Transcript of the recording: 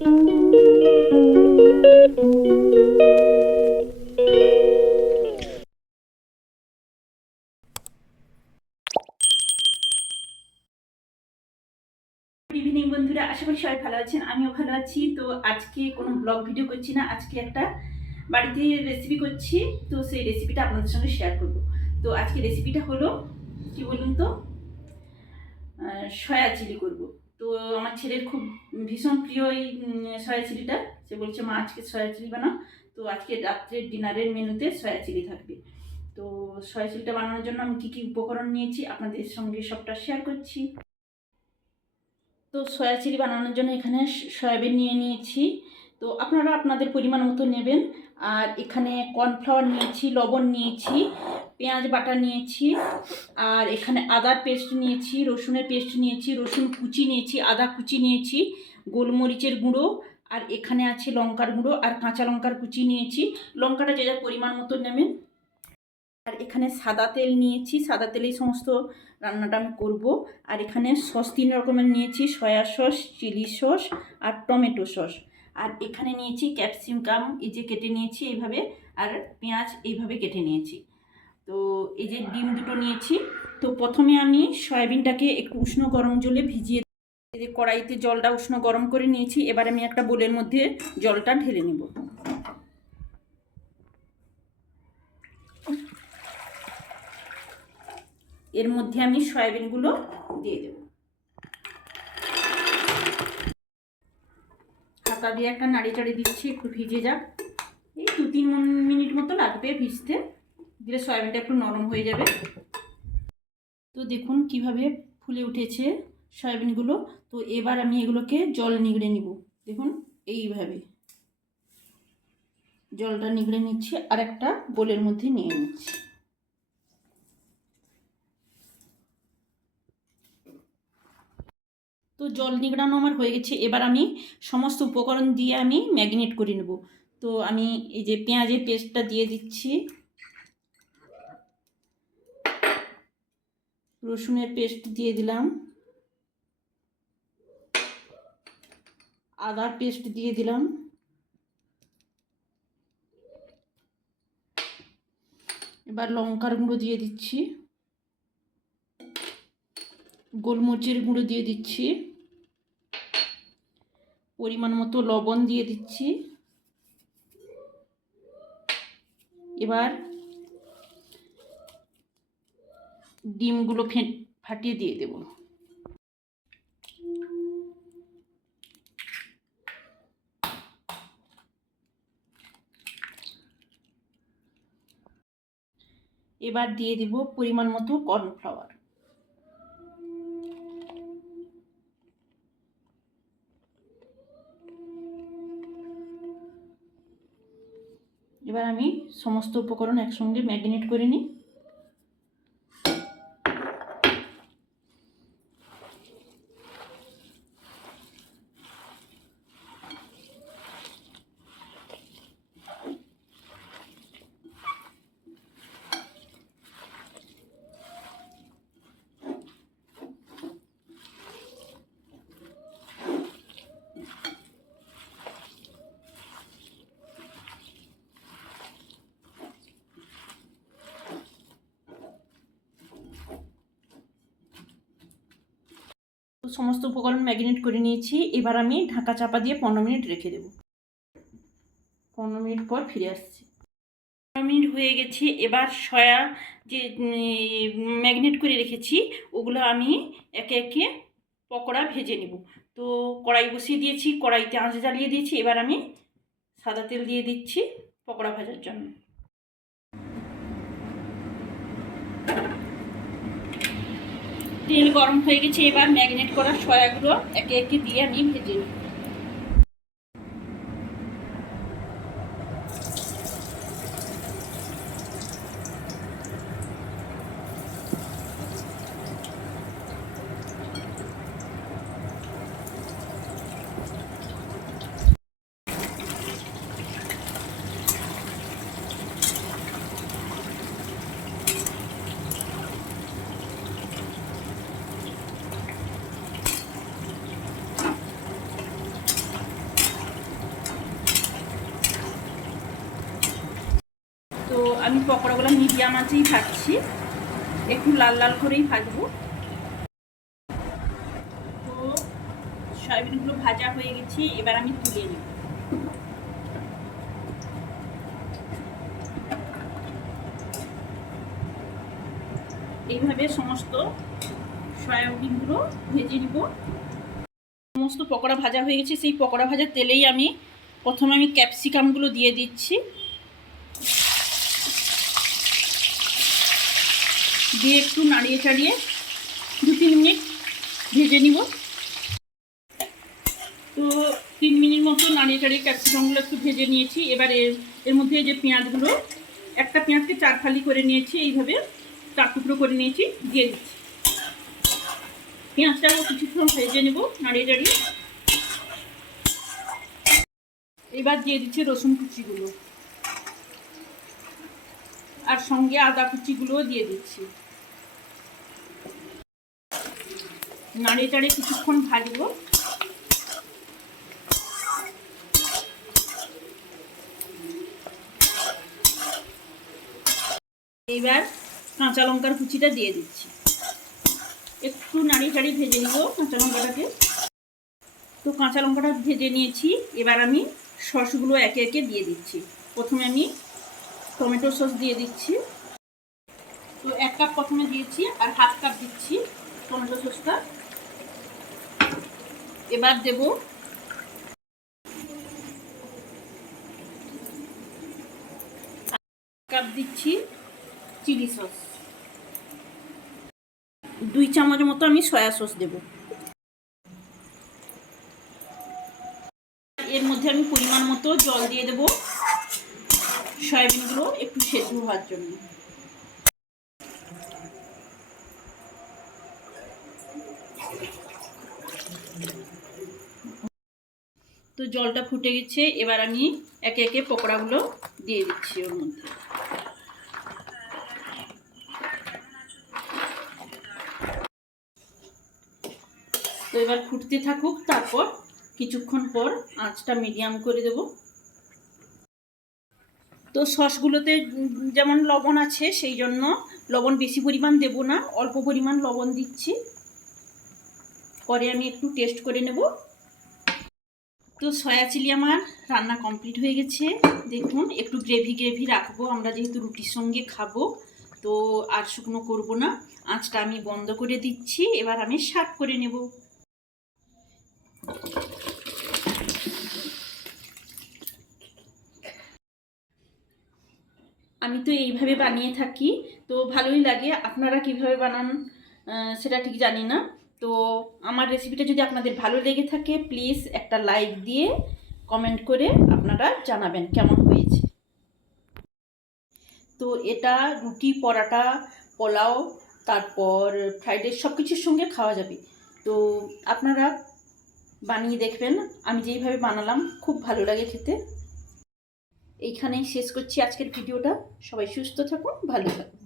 Evening বন্ধুরা। আশা করি সবাই ভালো আছেন। আমিও ভালো আছি। তো আজকে কোনো ব্লগ ভিডিও করছি না। আজকে একটা বাড়িতে রেসিপি করছি। তো সেই রেসিপিটা আপনাদের সঙ্গে শেয়ার করব। তো আজকে রেসিপিটা হলো, কি বলুন তো? সয়া চিলি করব। তো আমার ছেলের খুব ভীষণ প্রিয় এই সয়া চিলিটা সে বলছে, মা, আজকে সয়া চিলি বানাও। তো আজকে রাত্রের ডিনারের মেনুতে সয়া চিলি থাকবে। তো সয়া চিলিটা বানানোর জন্য আমি কী কী উপকরণ নিয়েছি আপনাদের সঙ্গে সবটা শেয়ার করছি। তো সয়া চিলি বানানোর জন্য এখানে সয়াবিন নিয়ে নিয়েছি। তো আপনারা আপনাদের পরিমাণ মতো নেবেন। আর এখানে কর্নফ্লাওয়ার নিয়েছি, লবণ নিয়েছি। পেঁয়াজ বাটা নিয়েছি, আর এখানে আদার পেস্ট নিয়েছি, রসুনের পেস্ট নিয়েছি, রসুন কুচি নিয়েছি, আদা কুচি নিয়েছি, গোলমরিচের গুঁড়ো, আর এখানে আছে লঙ্কার গুঁড়ো আর কাঁচা লঙ্কার কুচি নিয়েছি। লঙ্কাটা যে যার পরিমাণ মতো নেবেন। আর এখানে সাদা তেল নিয়েছি, সাদা তেলেই সমস্ত রান্নাটা আমি করব। আর এখানে সস তিন রকমের নিয়েছি, সয়া সস, চিলি সস আর টমেটো সস। আর এখানে নিয়েছি ক্যাপসিকাম, এই যে কেটে নিয়েছি এইভাবে, আর পেঁয়াজ এইভাবে কেটে নিয়েছি। তো এই যে ডিম দুটো নিয়েছি, তো প্রথমে আমি সয়াবিনটাকে একটু উষ্ণ গরম জলে ভিজিয়ে যে কড়াইতে জলটা উষ্ণ গরম করে নিয়েছি, এবার আমি একটা বোলের মধ্যে জলটা ঢেলে নিব। এর মধ্যে আমি সয়াবিনগুলো দিয়ে দেব। ঢাকা দিয়ে একটা নাড়ি চাড়ি দিচ্ছি, একটু ভিজে যাক। এই দু তিন মিনিট মতো লাগবে ভিজতে। দিলে সয়াবিনটা একটু নরম হয়ে যাবে। তো দেখুন কীভাবে ফুলে উঠেছে সয়াবিনগুলো। তো এবার আমি এগুলোকে জল নিগড়ে নিব। দেখুন এইভাবে। জলটা নিগড়ে নিচ্ছি আর একটা বোলের মধ্যে নিয়ে নিচ্ছি। তো জল নিগড়ানো আমার হয়ে গেছে। এবার আমি সমস্ত উপকরণ দিয়ে আমি ম্যাগনেট করে নেব। তো আমি এই যে পেঁয়াজের পেস্টটা দিয়ে দিচ্ছি। রসুনের পেস্ট দিয়ে দিলাম। আদার পেস্ট দিয়ে দিলাম। এবার লঙ্কার গুঁড়ো দিয়ে দিচ্ছি। গোলমরিচের গুঁড়ো দিয়ে দিচ্ছি। পরিমাণ মতো লবণ দিয়ে দিচ্ছি। এবার ডিমগুলো ফে ফাটিয়ে দিয়ে দেব। এবার দিয়ে দেব পরিমাণ মতো কর্নফ্লাওয়ার। এবার আমি সমস্ত উপকরণ একসঙ্গে ম্যারিনেট করে নিই। সমস্ত উপকরণ ম্যারিনেট করে নিয়েছি। এবার আমি ঢাকা চাপা দিয়ে পনেরো মিনিট রেখে দেব। পনেরো মিনিট পর ফিরে আসছি। পনেরো মিনিট হয়ে গেছে। এবার সয়া যে ম্যাগনেট করে রেখেছি, ওগুলো আমি একে একে পকোড়া ভেজে নেব। তো কড়াই বসিয়ে দিয়েছি, কড়াইতে আঁচ জ্বালিয়ে দিয়েছি। এবার আমি সাদা তেল দিয়ে দিচ্ছি পকোড়া ভাজার জন্য। তেল গরম হয়ে গেছে এবার ম্যাগনেট করা সয়াগুলো একে একে দিয়ে আমি ভেজে নিই আমি পকোড়াগুলো মিডিয়াম আঁচেই ভাজছি। একটু লাল লাল করেই ভাজবো। তো সয়াবিনগুলো ভাজা হয়ে গেছে, এবার আমি তুলে নিই এইভাবে সমস্ত সয়াবিনগুলো ভেজে নিব। সমস্ত পকোড়া ভাজা হয়ে গেছে, সেই পকোড়া ভাজার তেলেই আমি প্রথমে আমি ক্যাপসিকামগুলো দিয়ে দিচ্ছি। দিয়ে একটু নাড়িয়ে চাড়িয়ে দু তিন মিনিট ভেজে নিব। তো তিন মিনিট মতো নাড়িয়ে চাড়িয়ে ক্যাপসিকামগুলো একটু ভেজে নিয়েছি। এবার এর মধ্যে যে পেঁয়াজগুলো, একটা পেঁয়াজকে চার ফালি করে নিয়েছি, এইভাবে চার টুকরো করে নিয়েছি, দিয়ে দিচ্ছি। পেঁয়াজটাও কিছুক্ষণ ভেজে নেব নাড়িয়ে চাড়িয়ে। এবার দিয়ে দিচ্ছি রসুন কুচিগুলো। আর সঙ্গে আদা কুচিগুলোও দিয়ে দিচ্ছি। নাড়িয়ে চাড়িয়ে কিছুক্ষণ ভাজবো। এবার কাঁচা লঙ্কার কুচিটা দিয়ে দিচ্ছি। একটু নাড়িয়ে চাড়িয়ে ভেজে নিব কাঁচা লঙ্কাটাকে। তো কাঁচা লঙ্কাটা ভেজে নিয়েছি। এবার আমি সসগুলো একে একে দিয়ে দিচ্ছি। প্রথমে আমি টমেটো সস দিয়ে দিচ্ছি। তো এক কাপ প্রথমে দিয়েছি আর হাফ কাপ দিচ্ছি টমেটো সসটা। এবার দেব। কাপ দিচ্ছি চিলি সস। দুই চামচ মতো আমি সয়া সস দেব। এর মধ্যে আমি পরিমাণ মতো জল দিয়ে দেব। সয়াবিনগুলো একটু সেদ্ধ হওয়ার জন্য। তো জলটা ফুটে গেছে, এবার আমি একে একে পকোড়াগুলো দিয়ে দিচ্ছি ওর মধ্যে। তো এবার ফুটতে থাকুক, তারপর কিছুক্ষণ পর আঁচটা মিডিয়াম করে দেব। তো সসগুলোতে যেমন লবণ আছে, সেই জন্য লবণ বেশি পরিমাণ দেব না, অল্প পরিমাণ লবণ দিচ্ছি। পরে আমি একটু টেস্ট করে নেব। তো সয়া চিলি আমার রান্না কমপ্লিট হয়ে গেছে। দেখুন, একটু গ্রেভি গ্রেভি রাখব। আমরা যেহেতু রুটির সঙ্গে খাব, তো আর শুকনো করব না। আঁচটা আমি বন্ধ করে দিচ্ছি। এবার আমি সার্ভ করে নেব। আমি তো এইভাবে বানিয়ে থাকি। তো ভালোই লাগে। আপনারা কীভাবে বানান সেটা ঠিক জানি না। তো আমার রেসিপিটা যদি আপনাদের ভালো লেগে থাকে প্লিজ একটা লাইক দিয়ে কমেন্ট করে আপনারা জানাবেন কেমন হয়েছে। তো এটা রুটি, পরাটা, পোলাও, তারপর ফ্রাইড রাইস সব কিছুর সঙ্গে খাওয়া যাবে। তো আপনারা বানিয়ে দেখবেন। আমি যেইভাবে বানালাম, খুব ভালো লাগে খেতে। এইখানেই শেষ করছি আজকের ভিডিওটা। সবাই সুস্থ থাকুন, ভালো থাকুন।